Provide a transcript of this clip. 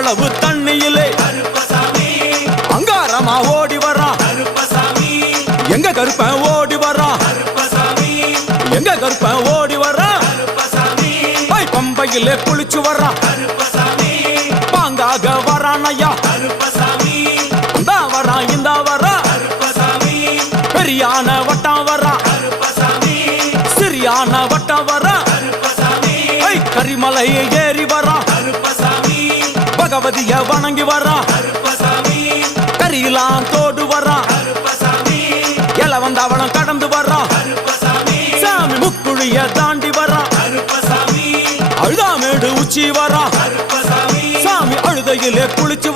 அளவு தண்ணியிலே அங்காரமா ஓடி வர்றான் எங்க கருப்பன் ஓடி வர்றான் எங்க கருப்பன் ஓடி வர்றான் பம்பையிலே குளிச்சு வர்றான் பாங்காக வரான் ஐயா இந்த வரான் இந்த வரான் பெரியான வட்டம் வர்றான் சிறியான வட்டம் வர்றான் கரிமலையை ஏறி வர்றான் பகவதிய வணங்கி வர்றான் கரியெல்லாம் தோடு வர்றான் எல வந்தவளம் கடந்து வர்றான் சாமி முக்குழிய தாண்டி வர்றான் அழுதாமேடு உச்சி வர்றான் சாமி அழுதையிலே குளிச்சு